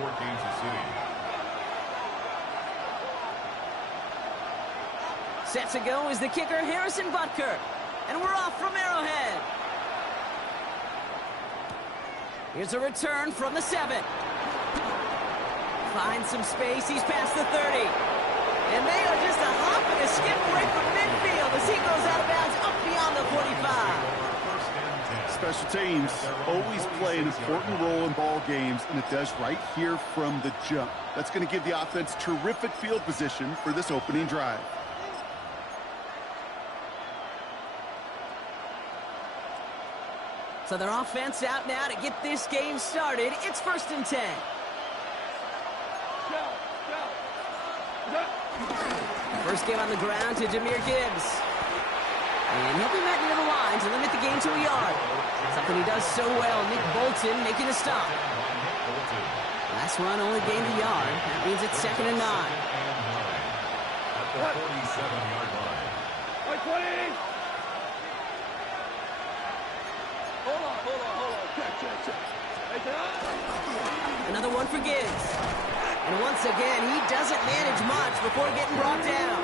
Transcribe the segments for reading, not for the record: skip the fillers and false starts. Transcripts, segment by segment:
for Kansas City. Set to go is the kicker, Harrison Butker. And we're off from Arrowhead. Here's a return from the 7. Finds some space. He's past the 30. And they are just a hop and a skip right from midfield as he goes out of bounds up beyond the 45. Special teams always play an important role in ball games, and it does right here from the jump. That's going to give the offense terrific field position for this opening drive. So their offense out now to get this game started. It's 1st and 10. First game on the ground to Jahmyr Gibbs. And he'll be met near the line to limit the game to a yard. Something he does so well. Nick Bolton making a stop. Last run only gained a yard. That means it's 2nd and 9. At the 47-yard line. Another one for Gibbs. And once again, he doesn't manage much before getting brought down.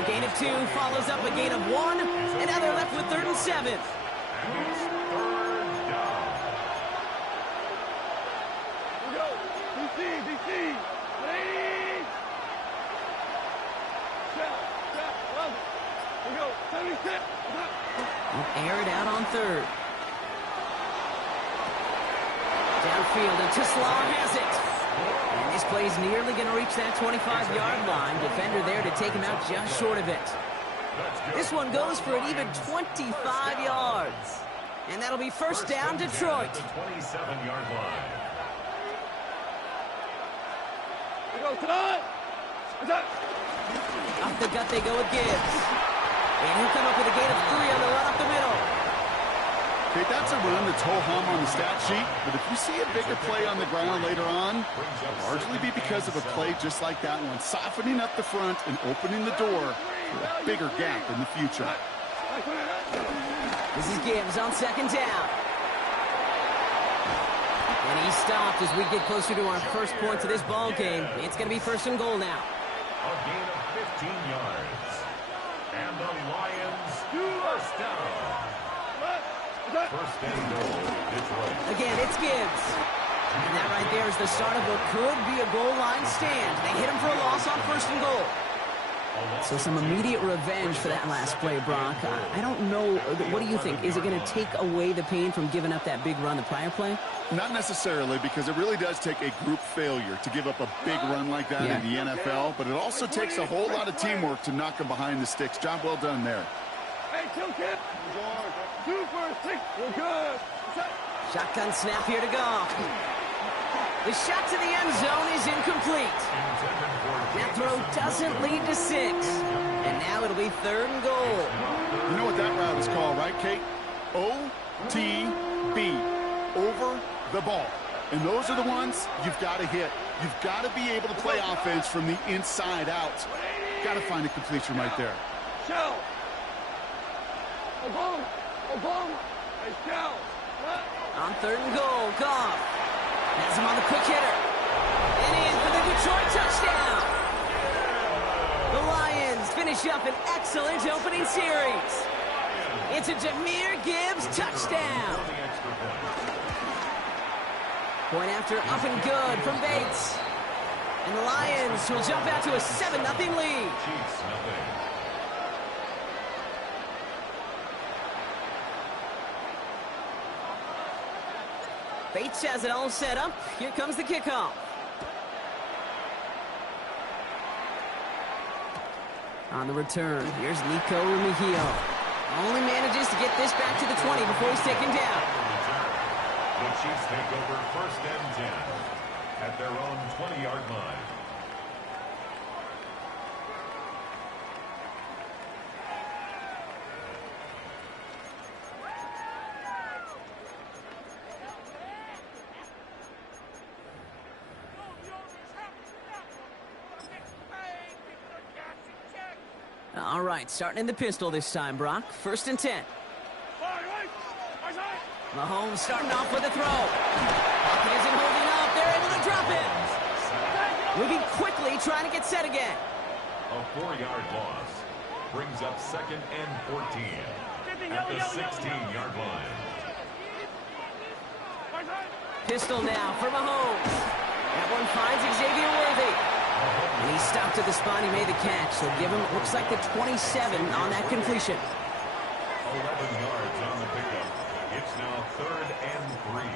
A gain of 2 follows up a gain of 1, and now they're left with 3rd and 7. And it's 3rd down. We go. DC. Ladies. We go. 76. Air it out on 3rd. Downfield, and Tislar has it. And this play is nearly going to reach that 25-yard line. Defender there to take him out just short of it. This one goes for an even 25 yards. And that'll be first down, Detroit. At the 27-yard line. We go tonight. Off the gut they go with Gibbs. And he'll come up with a gain of 3 on the run up the middle. Okay, that's a run that's ho-hum on the stat sheet, but if you see a bigger play on the ground later on, it'll largely be because of a play just like that one, softening up the front and opening the door for a bigger gap in the future. This is Gibbs on 2nd down. And he stopped as we get closer to our first points of this ball game. It's going to be 1st and goal now. A gain of 15 yards. And the Lions first down. 1st and goal, Detroit. Again, it's Gibbs. And that right there is the start of what could be a goal line stand. They hit him for a loss on 1st and goal. So some immediate revenge for that last play, Brock. I don't know. What do you think? Is it going to take away the pain from giving up that big run the prior play? Not necessarily, because it really does take a group failure to give up a big run like that in the NFL, but it also takes a whole lot of teamwork to knock them behind the sticks. Job well done there. Hey, kill kid. 2 for 6. We're good. Shotgun snap here to go. The shot to the end zone is incomplete. That throw doesn't lead to 6. And now it'll be 3rd and goal. You know what that route is called, right, Kate? OTB. Over the ball. And those are the ones you've got to hit. You've got to be able to play offense from the inside out. Got to find a completion right there. Shell. On 3rd and goal, Goff has him on the quick hitter. And in for the Detroit touchdown. The Lions finish up an excellent opening series. It's a Jahmyr Gibbs touchdown. Point after up and good from Bates. And the Lions will jump out to a 7-0 lead. Bates has it all set up. Here comes the kickoff. On the return, here's Nico Mejio. Only manages to get this back to the 20 before he's taken down. The Chiefs take over 1st and 10 at their own 20-yard line. All right, starting in the pistol this time, Brock. 1st and 10. Mahomes starting off with a throw. Pocket isn't holding up. They're able to trying to get set again. A 4-yard loss brings up 2nd and 14 at the 16-yard line. Pistol now for Mahomes. That one finds Xavier Worthy. And he stopped at the spot. He made the catch. So give him, looks like the 27 on that completion. 11 yards on the pickup. It's now 3rd and 3.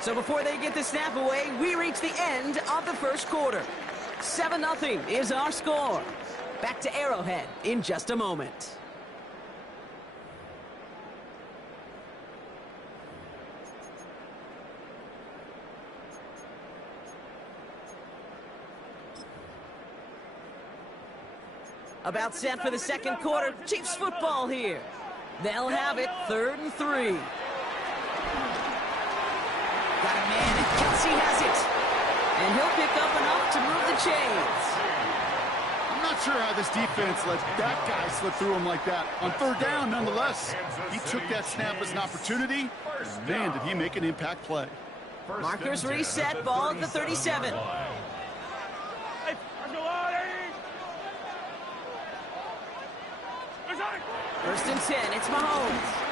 So before they get the snap away, we reach the end of the first quarter. 7-0 is our score. Back to Arrowhead in just a moment. About set for the second quarter. Chiefs football here. They'll have it 3rd and 3. Got a man, and Kelsey has it. And he'll pick up enough to move the chains. I'm not sure how this defense let that guy slip through him like that. On 3rd down, nonetheless. He took that snap as an opportunity. Man, did he make an impact play. Markers reset, ball at the 37. First and 10, it's Mahomes.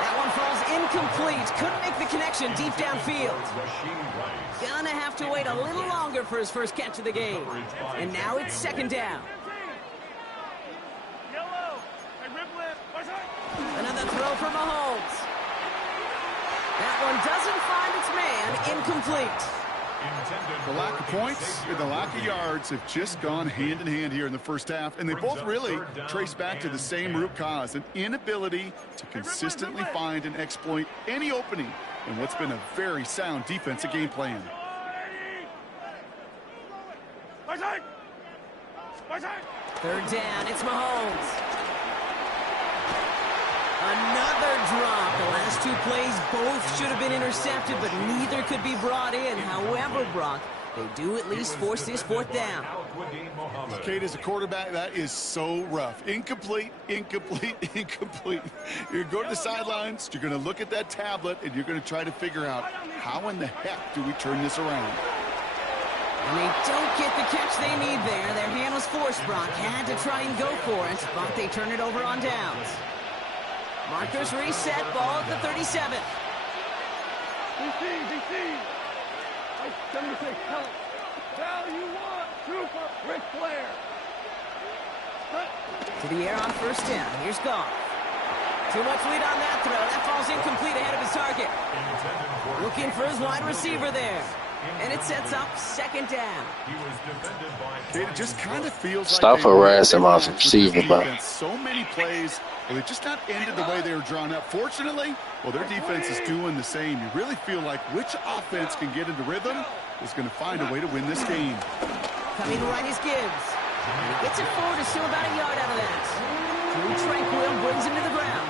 That one falls incomplete. Couldn't make the connection deep downfield. Gonna have to wait a little longer for his first catch of the game. And now it's 2nd down. Another throw for Mahomes. That one doesn't find its man. Incomplete. The lack of points and the lack of yards have just gone hand in hand here in the first half, and they both really trace back to the same root cause, an inability to consistently find and exploit any opening in what's been a very sound defensive game plan. 3rd down, it's Mahomes. Another drop. The last 2 plays both should have been intercepted, but neither could be brought in. However, Brock, they do at least force this 4th down. Kate, as a quarterback, that is so rough. Incomplete, incomplete, incomplete. You're going to go to the sidelines, you're going to look at that tablet, and you're going to try to figure out how in the heck do we turn this around. And they don't get the catch they need there. Their hand was forced, Brock. Had to try and go for it, but they turn it over on downs. Markers reset, ball at the 37. BC. 76, help. Value 1, Super Ric Flair. To the air on 1st down. Here's Goff. Too much lead on that throw. That falls incomplete ahead of his target. Looking for his wide receiver there. And it sets up 2nd down. It just kind of feels like stop harassing my receiver, bro. So many plays, well, they just not ended the way they were drawn up. Fortunately, well, their defense is doing the same. You really feel like which offense can get into rhythm is going to find a way to win this game. Coming right is Gibbs. He gets it forward, is still about a yard out of that. Drew Tranquil brings him to the ground.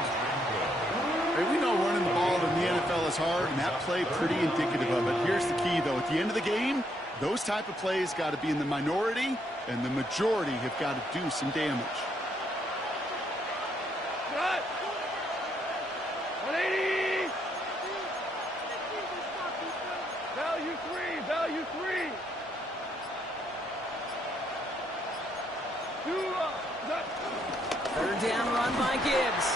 Hey, we know running the ball in the NFL is hard, and that play pretty indicative of it. Here's the key, though. At the end of the game, those type of plays got to be in the minority, and the majority have got to do some damage. 180. Value 3. 3rd down run by Gibbs.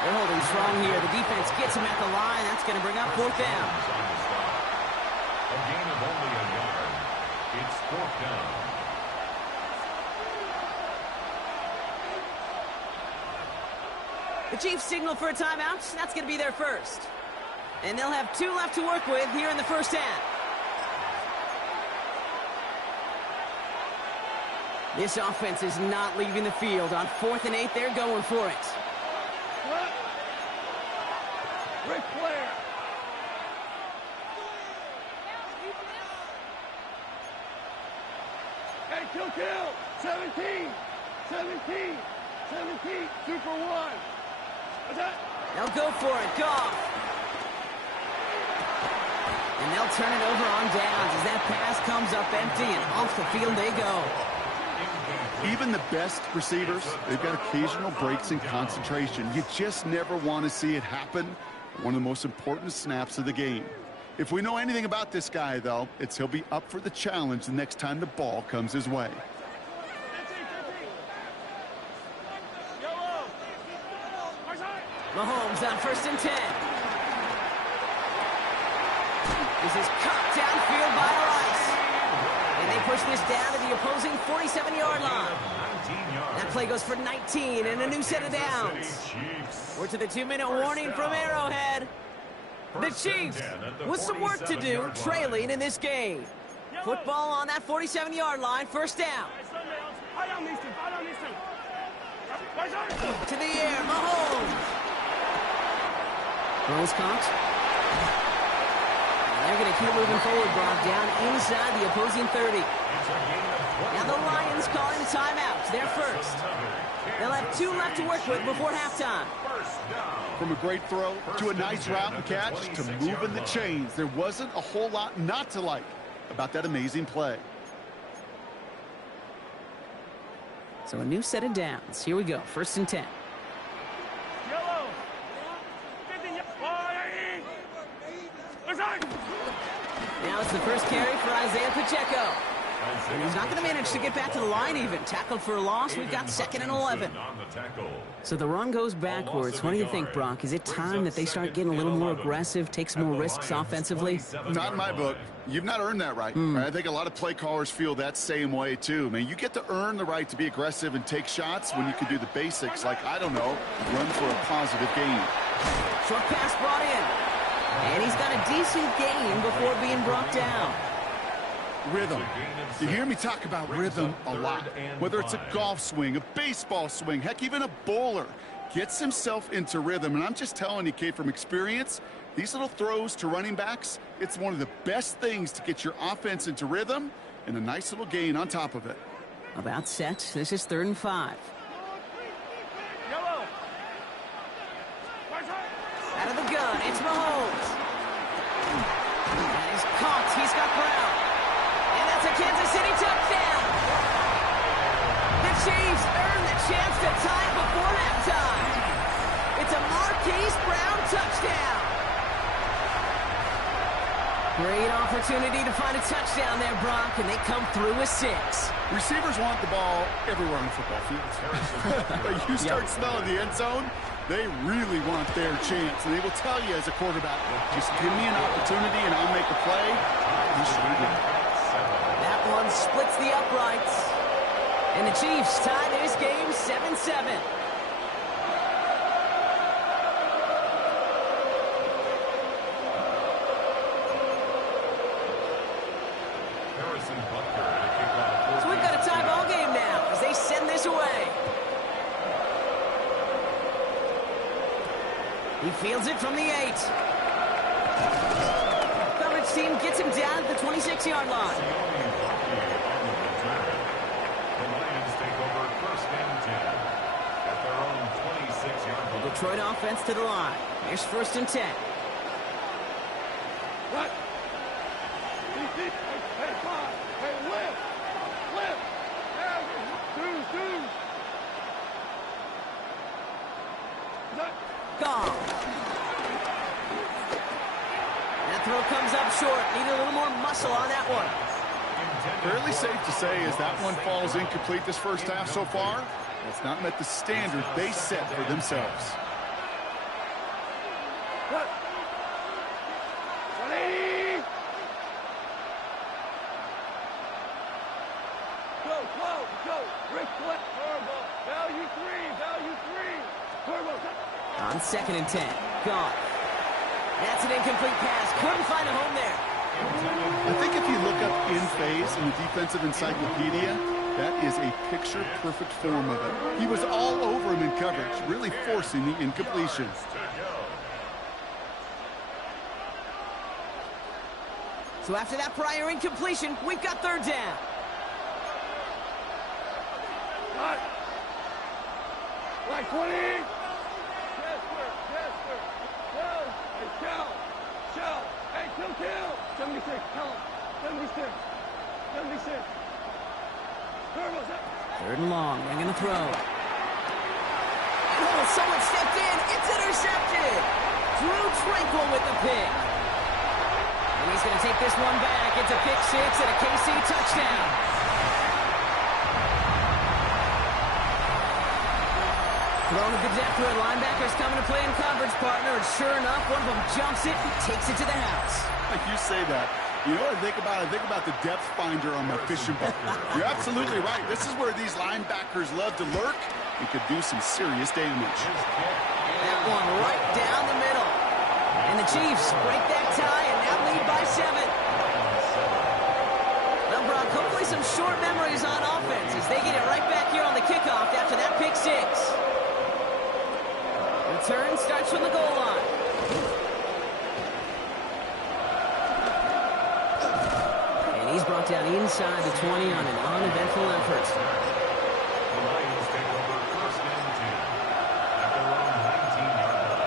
They're holding strong here. The defense gets him at the line. That's going to bring up 4th down. A gain of only a yard. It's 4th down. The Chiefs signal for a timeout. That's going to be their first. And they'll have 2 left to work with here in the first half. This offense is not leaving the field. On 4th and 8, they're going for it. Ric Flair. Hey, kill. 17. Super 1. They'll go for it. Goff. And they'll turn it over on downs as that pass comes up empty and off the field they go. Even the best receivers, they've got occasional breaks in concentration. You just never want to see it happen. One of the most important snaps of the game. If we know anything about this guy, though, it's he'll be up for the challenge the next time the ball comes his way. Mahomes on 1st and 10. This is cut downfield by Rice. And they push this down to the opposing 47-yard line. That play goes for 19 and a new set of downs. We're to the 2-minute warning from Arrowhead. The Chiefs with some work to do, trailing in this game. Football on that 47-yard line, 1st down. To the air, Mahomes. Throws caught. They're going to keep moving forward, Brock, down inside the opposing 30. Now the Lions calling a timeout. They're first. They'll have 2 left to work with before halftime. From a great throw to a nice route and catch to moving the chains, there wasn't a whole lot not to like about that amazing play. So a new set of downs. Here we go, 1st and 10. Now it's the first carry for Isaiah Pacheco. And he's not going to manage to get back to the line even. Tackled for a loss. We've got 2nd and 11. So the run goes backwards. What do you think, Brock? Is it time that they start getting a little more aggressive, take some more risks offensively? Not in my book. You've not earned that right. I think a lot of play callers feel that same way, too. Man, you get to earn the right to be aggressive and take shots when you can do the basics, like, I don't know, run for a positive gain. Short pass brought in. And he's got a decent gain before being brought down. Rhythm. You hear me talk about rhythm a lot. Whether it's a golf swing, a baseball swing, heck, even a bowler gets himself into rhythm. And I'm just telling you, Kate, from experience, these little throws to running backs, it's one of the best things to get your offense into rhythm and a nice little gain on top of it. About set. This is 3rd and 5. Out of the gun, it's Mahomes. And he's caught. He's got Brown. And that's a Kansas City touchdown. The Chiefs earn the chance to tie it before halftime. It's a Marquise Brown touchdown. Great opportunity to find a touchdown there, Brock, and they come through with 6. Receivers want the ball everywhere on the football field. But you start smelling the end zone, they really want their chance. And they will tell you as a quarterback, just give me an opportunity and I'll make a play. That one splits the uprights. And the Chiefs tie this game 7-7. So we've got a tie ball game now as they send this away. He fields it from the 8. Coverage team gets him down at the 26-yard line. The Lions take over 1st and 10 at their own 26-yard line. The Detroit offense to the line. Here's 1st and 10. What? Hey, 5. Hey, lift. Dude. Gone. That throw comes up short. Needed a little more muscle on that one. Fairly safe to say as that one falls incomplete this first half so far, it's not met the standard they set for themselves. What? 180. Go. Rick, flip. Turbo. Value 3. Turbo. On 2nd and 10. Gone. That's an incomplete pass. Couldn't find a home there. I think if you look up in phase in the defensive encyclopedia, that is a picture-perfect form of it. He was all over him in coverage, really forcing the incompletion. So after that prior incompletion, we've got 3rd down. What? Like 20. Yes, sir. Shout. Hey, kill. 76. Tell him. 76. Third and long. They're going to throw. Oh, someone stepped in. It's intercepted. Drew Tranquil with the pick. And he's going to take this one back. It's a pick six and a KC touchdown. Throwing to the depth where linebackers coming to play in coverage, partner. And sure enough, one of them jumps it and takes it to the house. Like you say that. You know what I think about? I think about the depth finder on my fishing boat. You're absolutely right. This is where these linebackers love to lurk and could do some serious damage. That one right down the middle. And the Chiefs break that tie and now lead by 7. Well, Brock, hopefully some short memories on offense as they get it right back here on the kickoff after that pick six. Return starts from the goal line. And he's brought down inside the 20 on an uneventful effort. The Lions take over first and 10 at their own 19-yard line.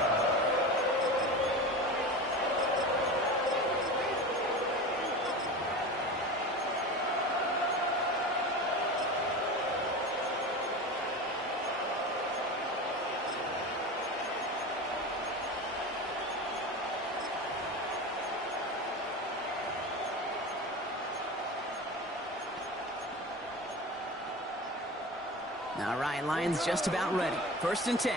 All right, Lions just about ready. First and 10.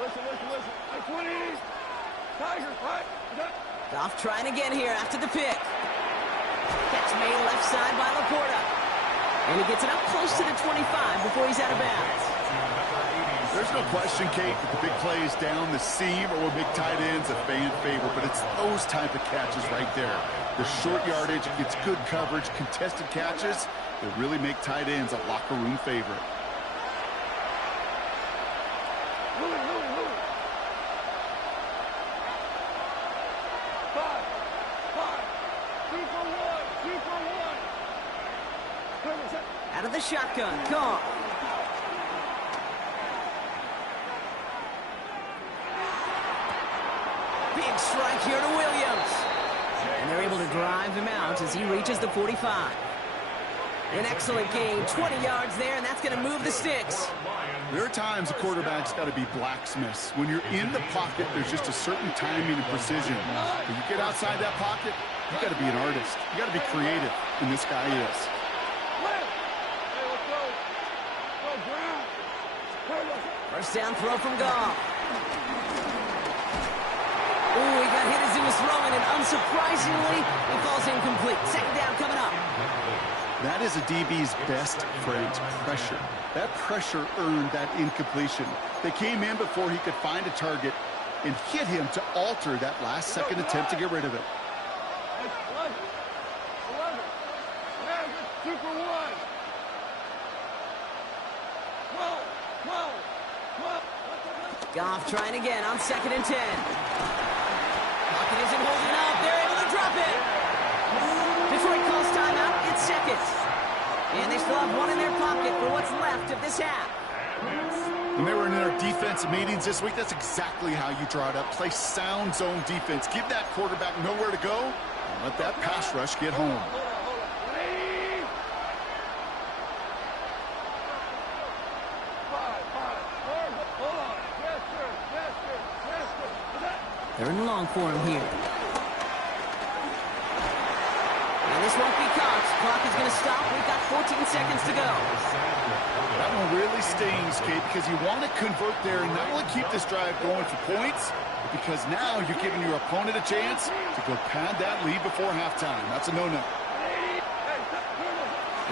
Listen. I 20. Tiger, right? Goff trying again here after the pick. Catch made left side by Laporta. And he gets it up close to the 25 before he's out of bounds. There's no question, Kate, that the big plays down the seam or with big tight ends a fan favorite, but it's those type of catches right there. The short yardage, it's good coverage, contested catches that really make tight ends a locker room favorite. Out of the shotgun, gone. Big strike here to Williams. And they're able to drive him out as he reaches the 45. An excellent gain, 20 yards there, and that's going to move the sticks. There are times a quarterback's got to be blacksmiths. When you're in the pocket, there's just a certain timing and precision. When you get outside that pocket, you got to be an artist. You got to be creative, and this guy is. First down throw from Goff. Ooh, he got hit as he was throwing, and unsurprisingly, he falls incomplete. Second down coming up. That is a DB's best friend, pressure. That pressure earned that incompletion. They came in before he could find a target and hit him to alter that last-second attempt to get rid of it. 11. Super 1. 12. Goff trying again on second and 10. Pocket isn't holding up. They're able to drop it. Detroit calls timeout. It's seconds. And they still have one in their pocket for what's left of this half. When they were in their defensive meetings this week, that's exactly how you draw it up. Play sound zone defense. Give that quarterback nowhere to go and let that pass rush get home. Third and long for him here. And this won't be caught. Clock is going to stop. We've got 14 seconds to go. That one really stings, Kate, because you want to convert there and not only keep this drive going for points, but because now you're giving your opponent a chance to go pad that lead before halftime. That's a no-no.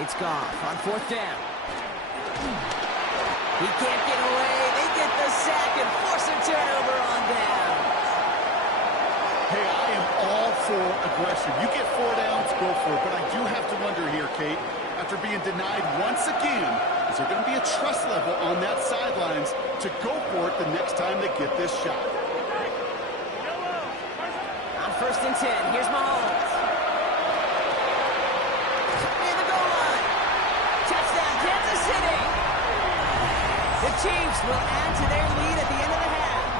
It's Goff on fourth down. He can't get away. They get the sack and force a turnover on down. Hey, I am all for aggression. You get 4 downs, go for it. But I do have to wonder here, Kate, after being denied once again, is there going to be a trust level on that sidelines to go for it the next time they get this shot? On first and 10, here's Mahomes. Near the goal line. Touchdown, Kansas City. The Chiefs will add to their lead at the end of the half.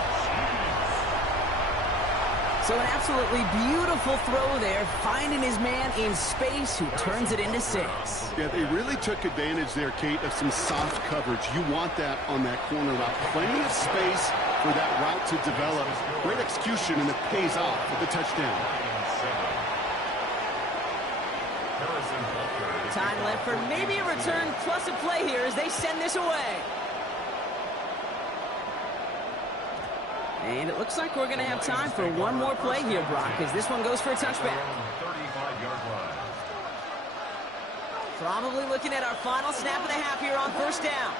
So an absolutely beautiful throw there, finding his man in space who turns it into 6. Yeah, they really took advantage there, Kate, of some soft coverage. You want that on that corner route. Plenty of space for that route to develop. Great execution, and it pays off with the touchdown. Time left for maybe a return plus a play here as they send this away. And it looks like we're going to have time for one more play here, Brock, as this one goes for a touchback. Probably looking at our final snap of the half here on first down.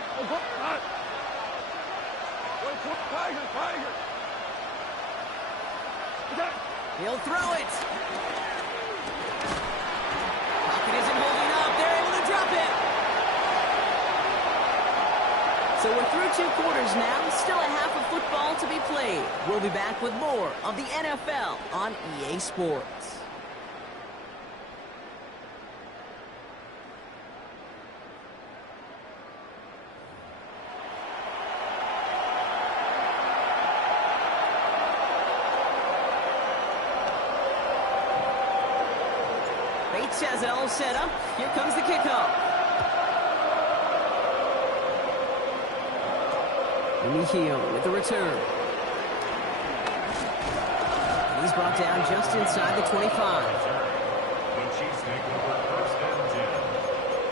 He'll throw it. Pocket isn't holding up. They're able to drop it. So we're through 2 quarters now. Still a half of football to be played. We'll be back with more of the NFL on EA Sports. Bates has it all set up. Here comes the kickoff. Mejio with the return. And he's brought down just inside the 25. The Chiefs take over first and 10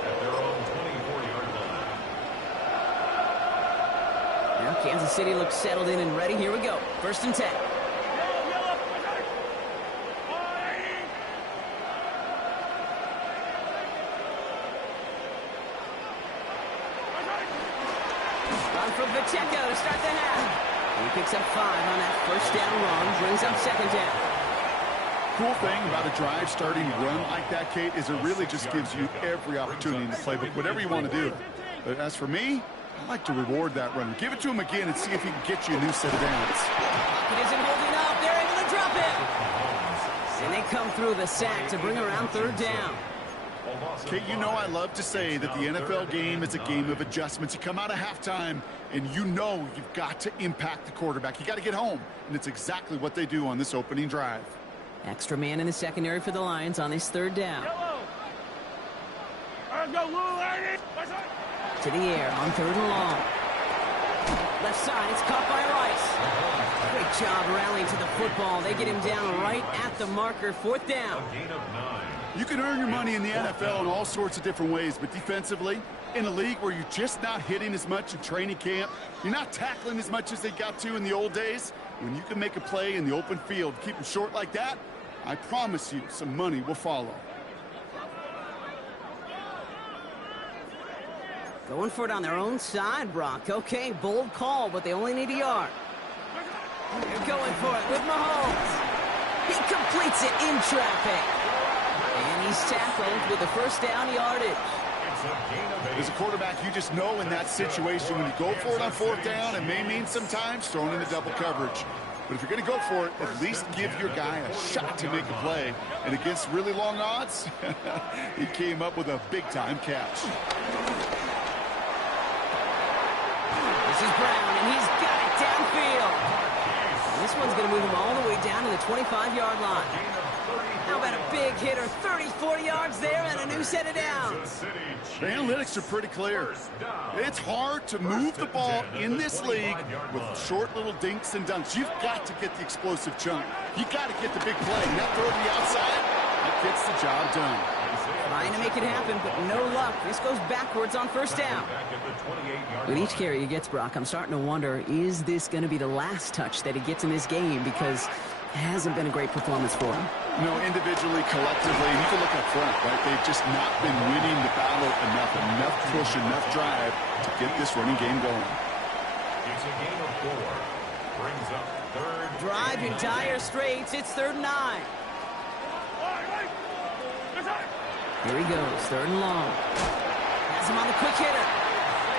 at their own 24-yard line. Now Kansas City looks settled in and ready. Here we go. First and 10. From Pacheco to start the half. He picks up 5 on that first down run, brings up second down. Cool thing about a drive starting run like that, Kate, is it really just gives you every opportunity in the playbook, whatever you want to do. But as for me, I like to reward that run. Give it to him again and see if he can get you a new set of downs. Pocket isn't holding up. They're able to drop it. And they come through the sack to bring around third down. Kate, you know I love to say that the NFL game is a game of adjustments. You come out of halftime, and you know you've got to impact the quarterback. You got to get home, and it's exactly what they do on this opening drive. Extra man in the secondary for the Lions on this third down. To the air on third and long. Left side, it's caught by Rice. Great job rallying to the football. They get him down right at the marker, fourth down. You can earn your money in the NFL in all sorts of different ways, but defensively, in a league where you're just not hitting as much in training camp, you're not tackling as much as they got to in the old days, when you can make a play in the open field, keep them short like that, I promise you some money will follow. Going for it on their own side, Brock. Okay, bold call, but they only need a yard. They're going for it with Mahomes. He completes it in traffic. And he's tackled with the first down yardage. As a quarterback, you just know in that situation when you go for it on fourth down, it may mean sometimes throwing into double coverage. But if you're going to go for it, at least give your guy a shot to make a play. And against really long odds, he came up with a big-time catch. This is Brown, and he's got it downfield. And this one's going to move him all the way down to the 25-yard line. How about a big hitter, 34 yards there and a new set of downs. The analytics are pretty clear. It's hard to move the ball in this league with short little dinks and dunks. You've got to get the explosive chunk. You got to get the big play. And that throw to the outside, that gets the job done. Trying to make it happen, but no luck. This goes backwards on first down. With each carry he gets, Brock, I'm starting to wonder, is this going to be the last touch that he gets in this game? Because it hasn't been a great performance for him. You know, individually, collectively, and you can look up front, right? They've just not been winning the battle enough push, enough drive to get this running game going. It's a game of 4. Brings up third. Drive in dire straits. It's 3rd and 9. Here he goes, 3rd and long. Has him on the quick hitter.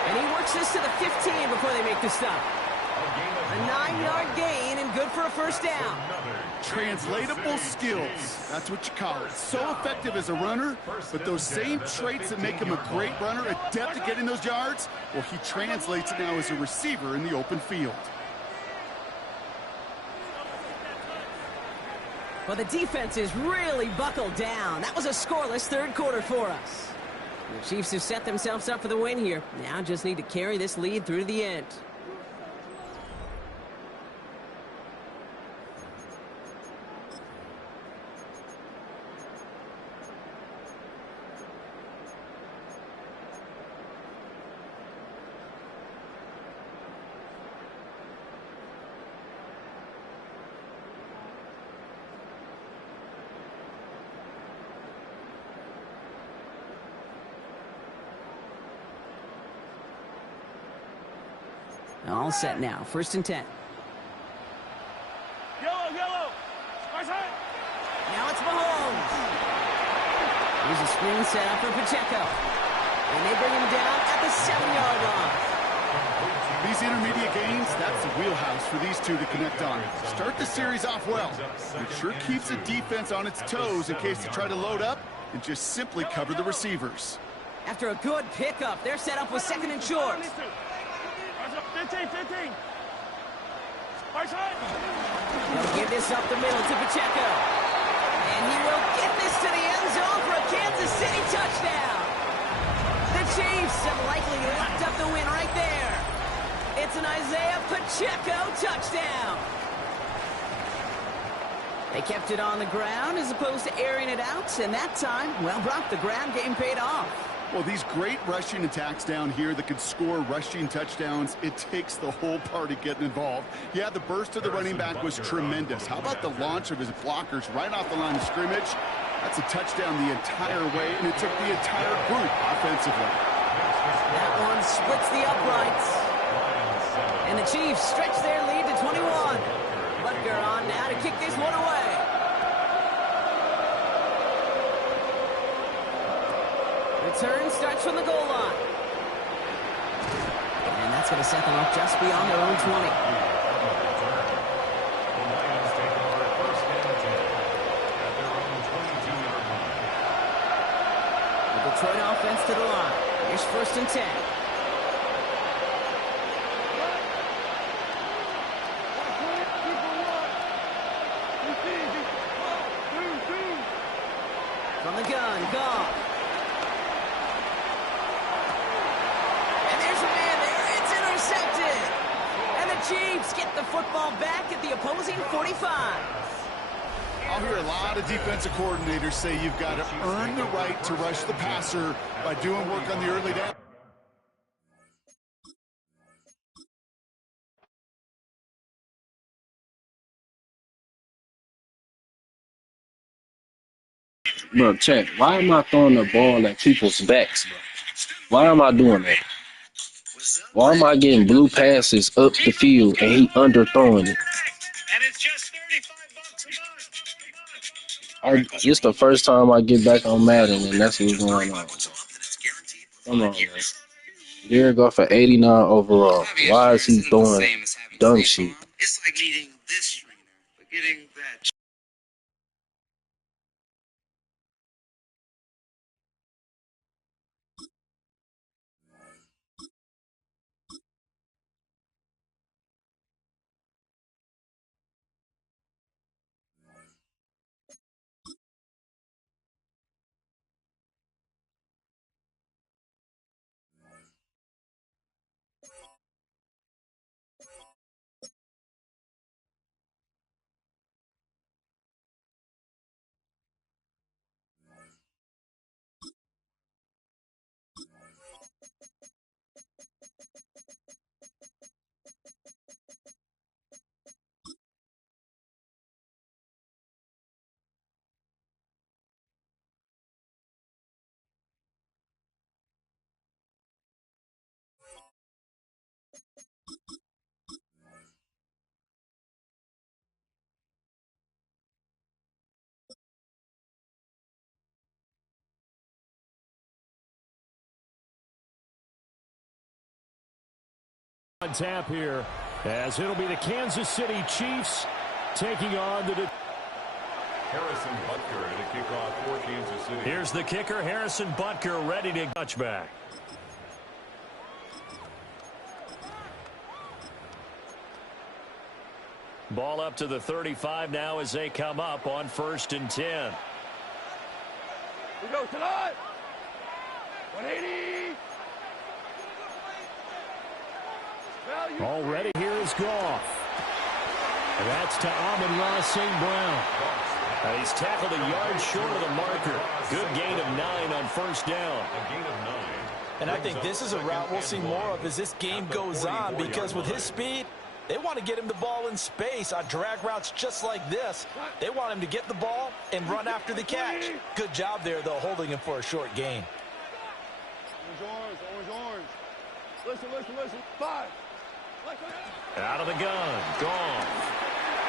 And he works this to the 15 before they make the stop. A 9-yard gain and good for a first down. Translatable skills. That's what you call it. So effective as a runner, but those same traits that make him a great runner, adept at getting those yards, well, he translates it now as a receiver in the open field. Well, the defense is really buckled down. That was a scoreless third quarter for us. The Chiefs have set themselves up for the win here. Now just need to carry this lead through to the end. All set now. 1st and 10. Yellow. Now it's Mahomes. Here's a screen set up for Pacheco. And they bring him down at the 7-yard line. These intermediate gains, that's the wheelhouse for these two to connect on. Start the series off well. It sure keeps the defense on its toes in case they try to load up and just simply cover the receivers. After a good pickup, they're set up with 2nd and short. 15. He'll give this up the middle to Pacheco. And he will get this to the end zone for a Kansas City touchdown. The Chiefs have likely locked up the win right there. It's an Isaiah Pacheco touchdown. They kept it on the ground as opposed to airing it out. And that time, well, Brock, the ground game paid off. Well, these great rushing attacks down here that can score rushing touchdowns, it takes the whole party getting involved. Yeah, the burst of the running back was tremendous. How about the launch of his blockers right off the line of scrimmage? That's a touchdown the entire way, and it took the entire group offensively. That one splits the uprights. And the Chiefs stretch their lead to 21. Butker on now to kick this one away. Return starts from the goal line. And that's going to set them up just beyond their own 20. The Detroit offense to the line. Here's 1st and 10. From the gun, gone. And the Chiefs get the football back at the opposing 45. I'll hear a lot of defensive coordinators say you've got to earn the right to rush the passer by doing work on the early down. Bro, check. Why am I throwing the ball at people's backs, bro? Why am I doing that? Why am I getting blue passes up the field and he underthrowing it? And it's just $35 a month. It's the first time I get back on Madden and that's what's going on. Come on, man. There go for 89 overall. Why is he throwing dumb shit? It's like needing this trainer, but getting that. On tap here, as it'll be the Kansas City Chiefs taking on the Harrison Butker to kick off for Kansas City. Here's the kicker, Harrison Butker, ready to touchback. Ball up to the 35 now as they come up on 1st and 10. We go tonight. 180. Already here is Goff. And that's to Amon-Ra St. Brown. He's tackled a yard short of the marker. Good gain of 9 on 1st down. A gain of 9. And I think this is a route we'll see more of as this game goes on, because with his speed, they want to get him the ball in space on drag routes just like this. They want him to get the ball and run after the catch. Good job there, though, holding him for a short gain. Orange. Listen. 5. Out of the gun. Gone.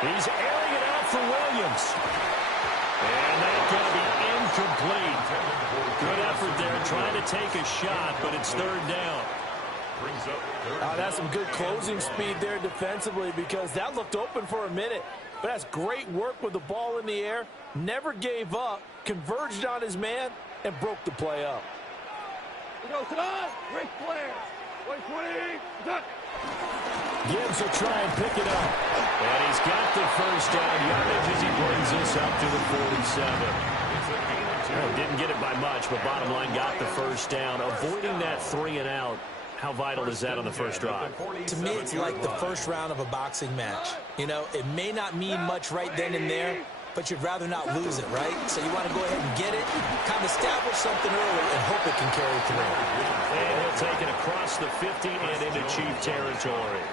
He's airing it out for Williams. And that's going to be incomplete. Good effort there trying to take a shot, but it's 3rd down. That's some good closing speed there defensively, because that looked open for a minute. But that's great work with the ball in the air. Never gave up, converged on his man, and broke the play up. We go tonight. Ric Flair. 120. Gibbs will try and pick it up. And he's got the 1st down yardage as he brings this up to the 47. Didn't get it by much, but bottom line got the 1st down. Avoiding that 3 and out. How vital is that on the first drive? To me, it's like the first round of a boxing match. You know, it may not mean much right then and there, but you'd rather not lose it, right? So you want to go ahead and get it, kind of establish something early, and hope it can carry through. And he'll take it across the 50 and into Chief territory.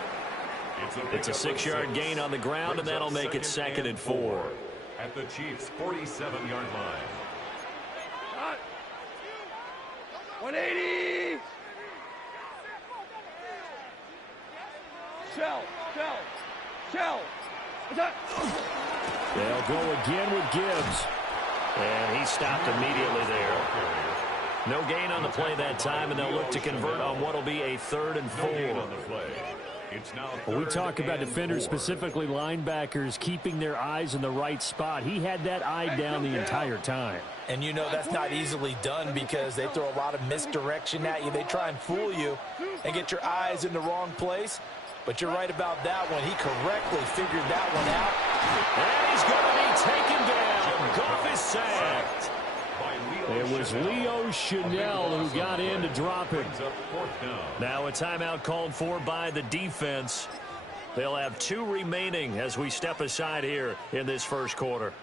It's a 6-yard gain on the ground, and that'll make it 2nd and 4. At the Chiefs' 47-yard line. 180. Shell. They'll go again with Gibbs. And he stopped immediately there. No gain on the play that time, and they'll look to convert on what will be a 3rd and 4. Well, we talk about defenders, specifically linebackers, keeping their eyes in the right spot. He had that eye down the entire time. And you know that's not easily done, because they throw a lot of misdirection at you. They try and fool you and get your eyes in the wrong place. But you're right about that one. He correctly figured that one out. And he's going to be taken down. Goff is sacked. It was Leo Chanel who got in to drop him. Now a timeout called for by the defense. They'll have 2 remaining as we step aside here in this first quarter.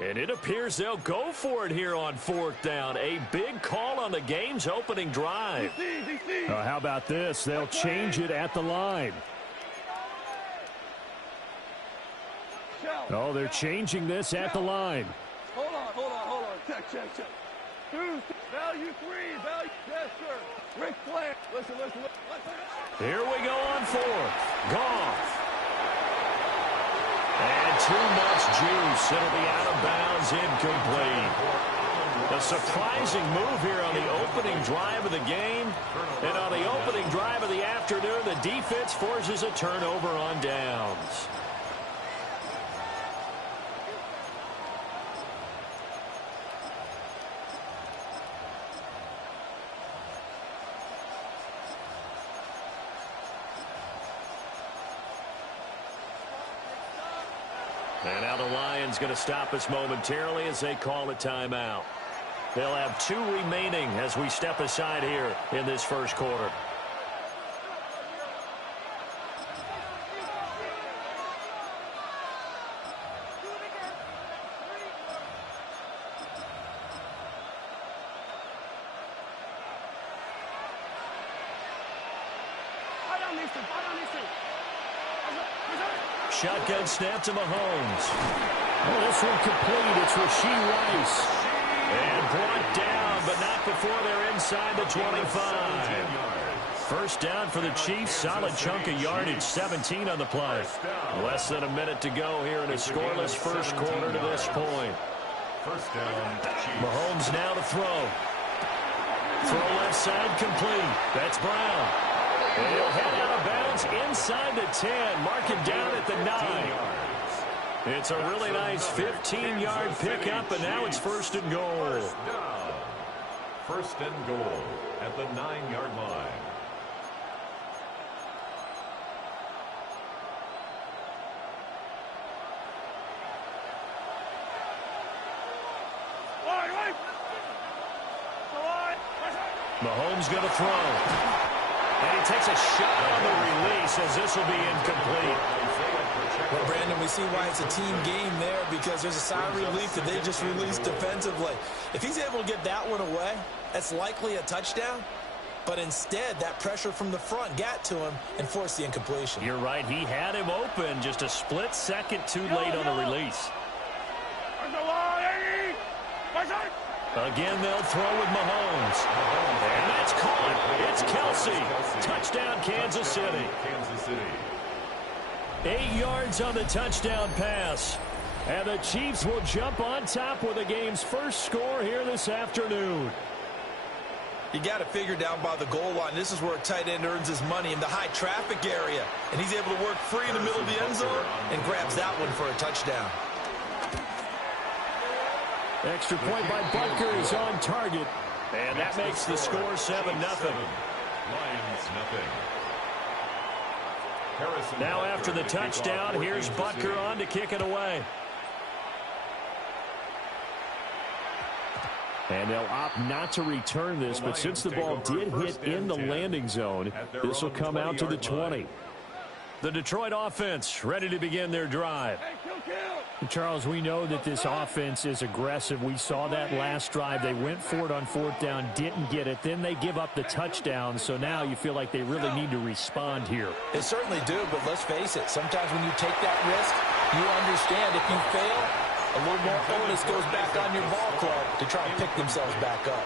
And it appears they'll go for it here on 4th down. A big call on the game's opening drive. How about this? They'll change it at the line. Oh, they're changing this at the line. Hold on. Check. Value 3. Yes, sir. Ric Flair. Listen. Here we go on 4th. Goff. And too much juice. It'll be out of bounds, incomplete. A surprising move here on the opening drive of the game. And on the opening drive of the afternoon, the defense forces a turnover on downs. And now the Lions going to stop us momentarily as they call a timeout. They'll have 2 remaining as we step aside here in this first quarter. Shotgun snap to Mahomes. Oh, this one complete. It's Rashee Rice. And brought down, but not before they're inside the 25. First down for the Chiefs. Solid chunk of yardage. 17 on the play. Less than a minute to go here in a scoreless first quarter to this point. First down, Mahomes now to throw. Throw left side complete. That's Brown. And he'll head out of bounds inside the 10. Mark him down at the 9. It's a really nice 15-yard pickup, and now it's 1st and goal. First and goal at the 9-yard line. Mahomes going to throw. And he takes a shot on the release as this will be incomplete. Well, Brandon, we see why it's a team game there because there's a sigh of relief that they just released defensively. If he's able to get that one away, that's likely a touchdown. But instead, that pressure from the front got to him and forced the incompletion. You're right. He had him open just a split second too late on the release. Again, they'll throw with Mahomes. And that's caught. It's Kelsey. Touchdown, Kansas City. 8 yards on the touchdown pass. And the Chiefs will jump on top with the game's first score here this afternoon. You got to figure down by the goal line. This is where a tight end earns his money in the high traffic area. And he's able to work free in the middle of the end zone and grabs that one for a touchdown. Extra point by Butker is on target. And that makes the score 7-0. Lions nothing. Now after the touchdown, here's Butker on to kick it away. And they'll opt not to return this, but since the ball did hit in the landing zone, this will come out to the 20. The Detroit offense ready to begin their drive. Charles, we know that this offense is aggressive. We saw that last drive. They went for it on 4th down, didn't get it. Then they give up the touchdown, so now you feel like they really need to respond here. They certainly do, but let's face it. Sometimes when you take that risk, you understand if you fail, a little more onus goes back on your ball club to try and pick themselves back up.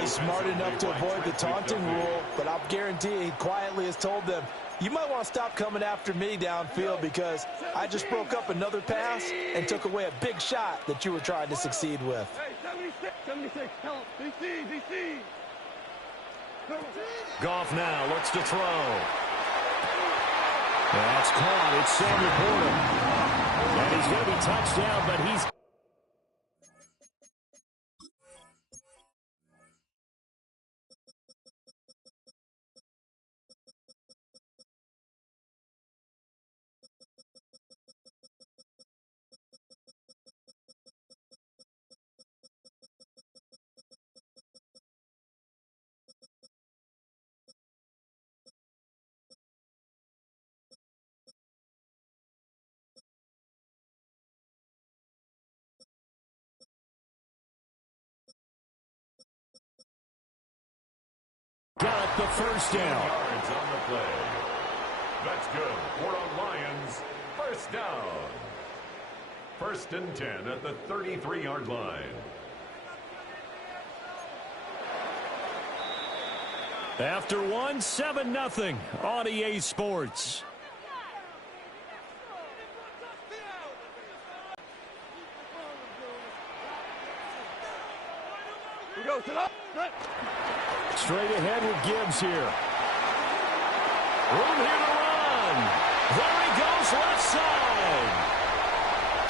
He's smart enough to avoid the taunting rule, but I'll guarantee he quietly has told them, you might want to stop coming after me downfield because I just broke up another pass and took away a big shot that you were trying to succeed with. Hey, 76, help, DC. Goff now looks to throw. That's caught. It's Samuel Porter. And he's going to be touched down, but he's... got the first down. Yards on the play. That's good for the Lions. First down. 1st and 10 at the 33-yard line. After one, 7-0 on EA Sports. We go to the... Straight ahead with Gibbs here. Room here to run. There he goes, left side.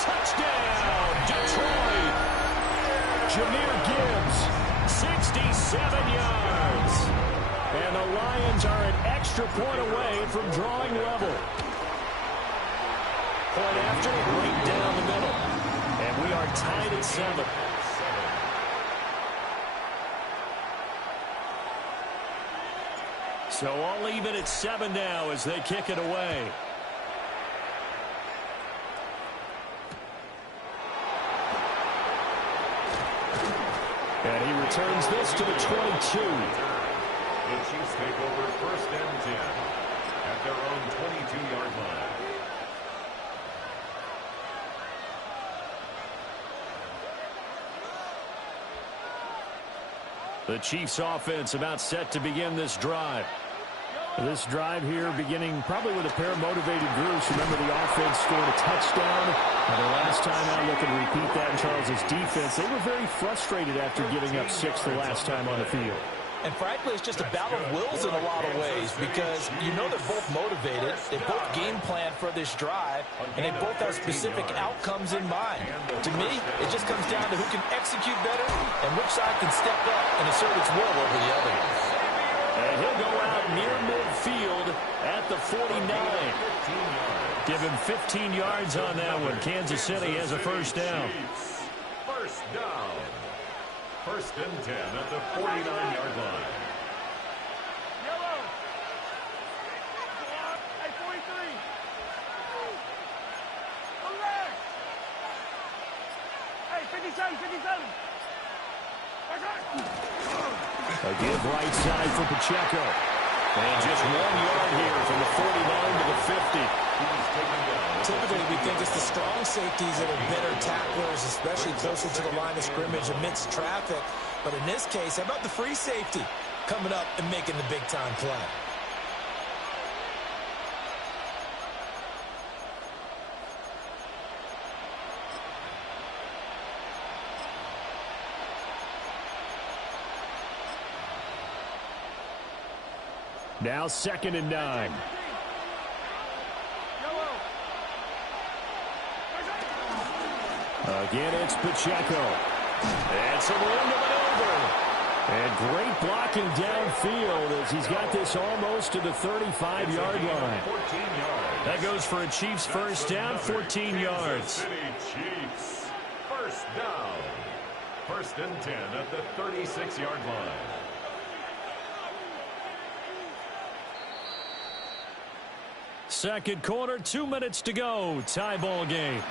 Touchdown, Detroit. Jahmyr Gibbs, 67 yards. And the Lions are an extra point away from drawing level. Point after, right down the middle. And we are tied at 7. So all even at 7 now as they kick it away. And he returns this to the 22. The Chiefs take over 1st and 10 at their own 22-yard line. The Chiefs offense about set to begin this drive. This drive here beginning probably with a pair of motivated groups. Remember, the offense scored a touchdown. And the last time out, looking to repeat that in Charles's defense. They were very frustrated after giving up 6 the last time on the field. And frankly, it's just a battle of wills in a lot of ways because you know they're both motivated. They both game plan for this drive, and they both have specific outcomes in mind. To me, it just comes down to who can execute better and which side can step up and assert its will over the other. And he'll go out near midfield at the 49. Give him 15 yards on that one. Kansas City has a first down. First down. First and 10 at the 49-yard line. Yellow. Hey, 43. Go back. Hey, 57, 57. A give right side for Pacheco. And just 1 yard here from the 49 to the 50. Typically, we think it's the strong safeties that are better tacklers, especially closer to the line of scrimmage amidst traffic. But in this case, how about the free safety coming up and making the big-time play? Now 2nd and 9. Again, it's Pacheco. And some room to maneuver. And great blocking downfield as he's got this almost to the 35-yard line. 14 yards. That goes for a Chiefs first down, 14 yards. City Chiefs. First down. First and 10 at the 36-yard line. Second quarter, 2 minutes to go. Tie ball game.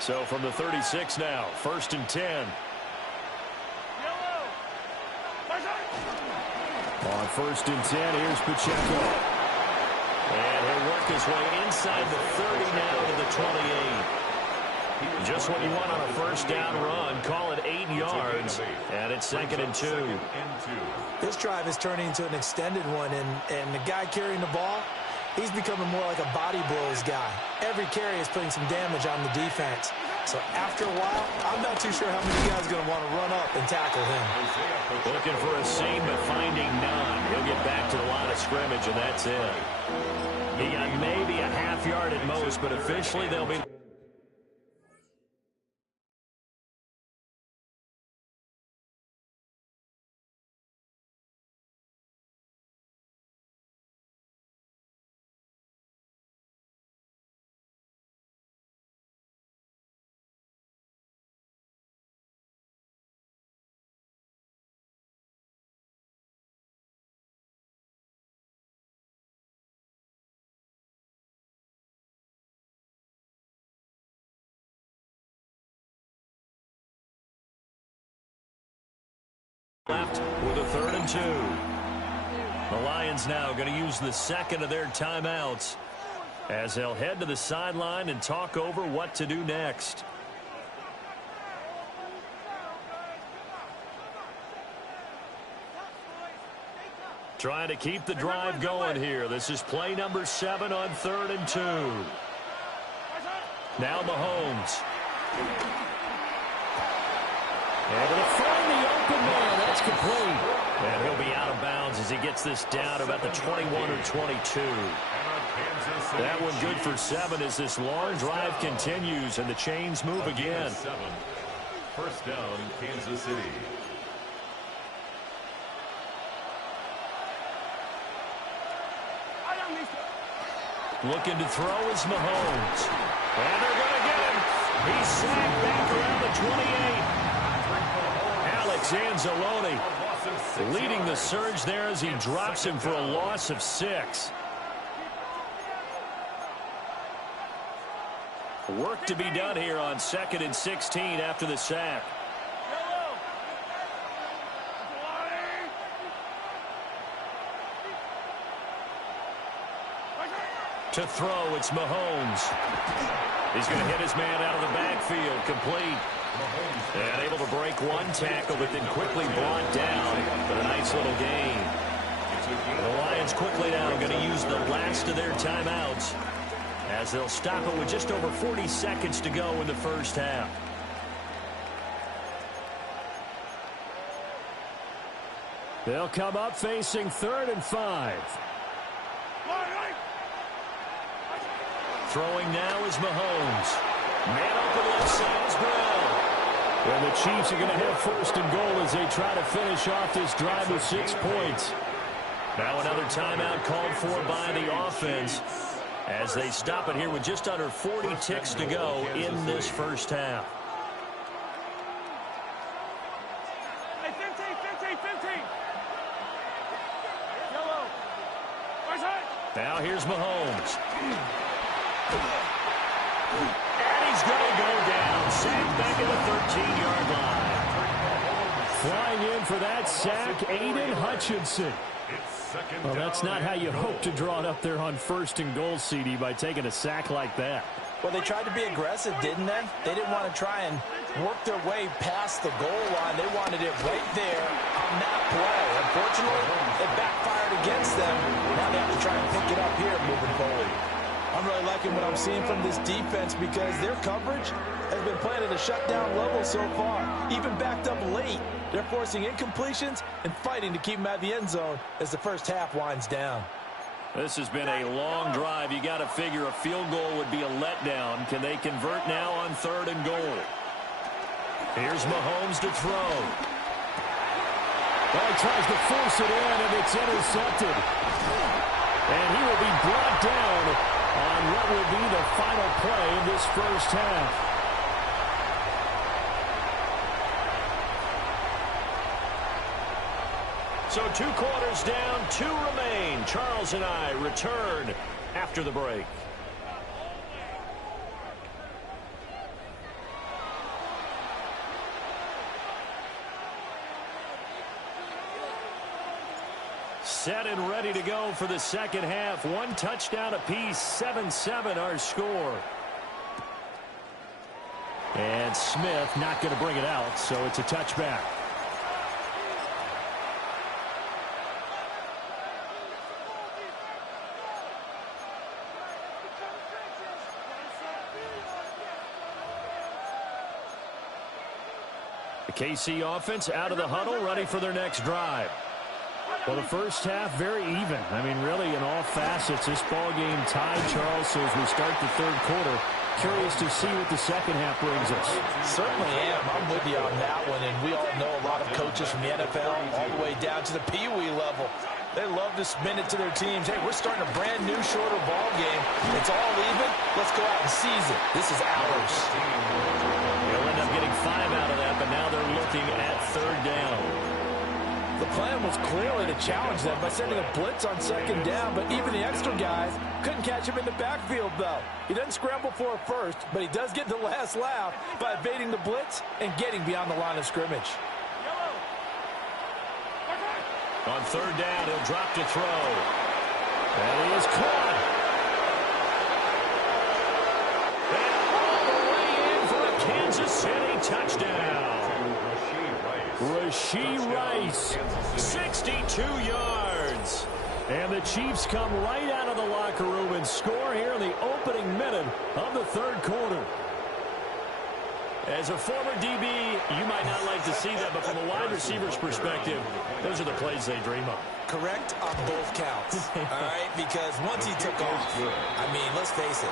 So from the 36 now, 1st and 10. On 1st and 10, here's Pacheco. And he'll work his way inside the 30 now to the 28. Just what you want on a first down run. Call it 8 yards. And it's 2nd and 2. This drive is turning into an extended one, and the guy carrying the ball, he's becoming more like a body blows guy. Every carry is putting some damage on the defense. So after a while, I'm not too sure how many guys are going to want to run up and tackle him. Looking for a seam, but finding none. He'll get back to the line of scrimmage, and that's it. He got maybe a half yard at most, but officially they'll be... left with a 3rd and 2. The Lions now going to use the second of their timeouts as they'll head to the sideline and talk over what to do next. Trying to keep the drive going here. This is play number 7 on 3rd and 2. Now Mahomes. Able to find the open man. That's complete. And he'll be out of bounds as he gets this down to about the 21 or 22. That one good for 7 as this long drive continues and the chains move again. First down, Kansas City. Looking to throw is Mahomes. And they're going to get him. He's sacked back around the 28. Alex Anzalone leading the surge there as he drops him for a loss of 6. Work to be done here on 2nd and 16 after the sack. To throw, it's Mahomes. He's going to hit his man out of the backfield, complete. And able to break one tackle, but then quickly brought down for a nice little gain. The Lions quickly now going to use the last of their timeouts as they'll stop it with just over 40 seconds to go in the first half. They'll come up facing 3rd and 5. Throwing now is Mahomes. Man open left side is Brown. And the Chiefs are going to have 1st and goal as they try to finish off this drive with 6 points. Now another timeout called for by the offense as they stop it here with just under 40 ticks to go in this first half. Hey, 15. Yellow. Right side. Now here's Mahomes. And he's going to go down. Sacked back at the 13-yard line. Flying in for that sack, Aiden Hutchinson. Well, that's not how you hope to draw it up there on 1st and goal, CD, by taking a sack like that. Well, they tried to be aggressive, didn't they? They didn't want to try and work their way past the goal line. They wanted it right there on that play. Unfortunately, it backfired against them. Now they have to try and pick it up here moving forward. I'm really liking what I'm seeing from this defense because their coverage has been playing at a shutdown level so far. Even backed up late, they're forcing incompletions and fighting to keep them at the end zone as the first half winds down. This has been a long drive. You got to figure a field goal would be a letdown. Can they convert now on 3rd and goal? Here's Mahomes to throw. Well, he tries to force it in, and it's intercepted. And he will be brought down on what will be the final play of this first half. So 2 quarters down, 2 remain. Charles and I return after the break. Set and ready to go for the second half. 1 touchdown apiece, 7-7 our score. And Smith not going to bring it out, so it's a touchback. The KC offense out of the huddle, ready for their next drive. Well, the first half, very even. I mean, really, in all facets, this ball game tied, Charles. So as we start the 3rd quarter, curious to see what the second half brings us. Certainly am. I'm with you on that one. And we all know a lot of coaches from the NFL all the way down to the Pee Wee level. They love to spin it to their teams. Hey, we're starting a brand new, shorter ball game. It's all even. Let's go out and seize it. This is ours. They'll end up getting 5 out of that, but now they're looking at 3rd down. The plan was clearly to challenge them by sending a blitz on 2nd down, but even the extra guys couldn't catch him in the backfield, though. He doesn't scramble for a first, but he does get the last laugh by evading the blitz and getting beyond the line of scrimmage. On 3rd down, he'll drop to throw. And he is caught. And all the way in for a Kansas City touchdown. Rashee Rice, 62 yards. And the Chiefs come right out of the locker room and score here in the opening minute of the 3rd quarter. As a former DB, you might not like to see that, but from a wide receiver's perspective, those are the plays they dream of. Correct on both counts, all right? Because once he took off, I mean, let's face it,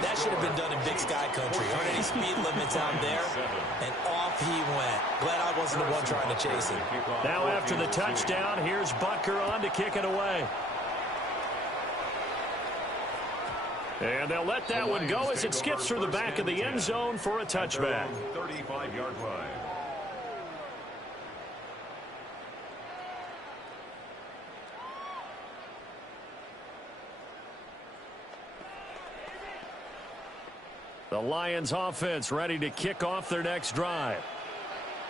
that should have been done in Big Sky Country. Aren't any speed limits out there? And off he went. Glad I wasn't the one trying to chase him. Now after the touchdown, here's Butker on to kick it away. And they'll let that one go as it skips through the back of the end zone for a touchback. 35-yard line. The Lions offense ready to kick off their next drive.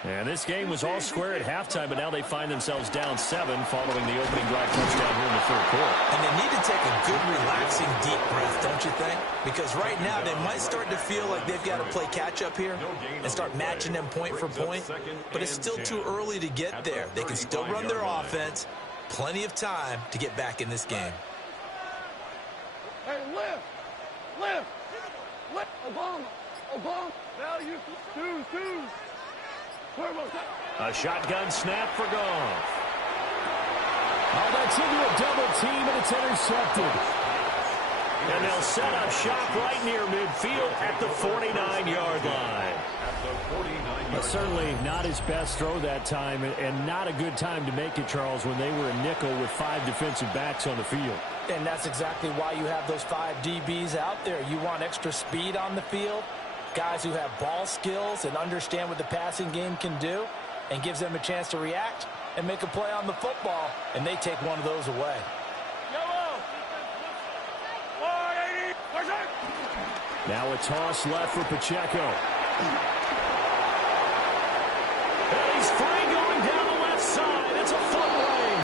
And this game was all square at halftime, but now they find themselves down 7 following the opening drive touchdown here in the 3rd quarter. And they need to take a good, relaxing, deep breath, don't you think? Because right now they might start to feel like they've got to play catch-up here and start matching them point for point. But it's still too early to get there. They can still run their offense. Plenty of time to get back in this game. Hey, lift. Obama. Now you twos. A shotgun snap for Goff. Oh, that's into a double team, and it's intercepted. And they'll set up shop right near midfield at the 49-yard line. But certainly not his best throw that time, and not a good time to make it, Charles, when they were a nickel with 5 defensive backs on the field. And that's exactly why you have those 5 DBs out there. You want extra speed on the field, guys who have ball skills and understand what the passing game can do, and gives them a chance to react and make a play on the football, and they take one of those away. Now a toss left for Pacheco. And he's free going down the left side. It's a foot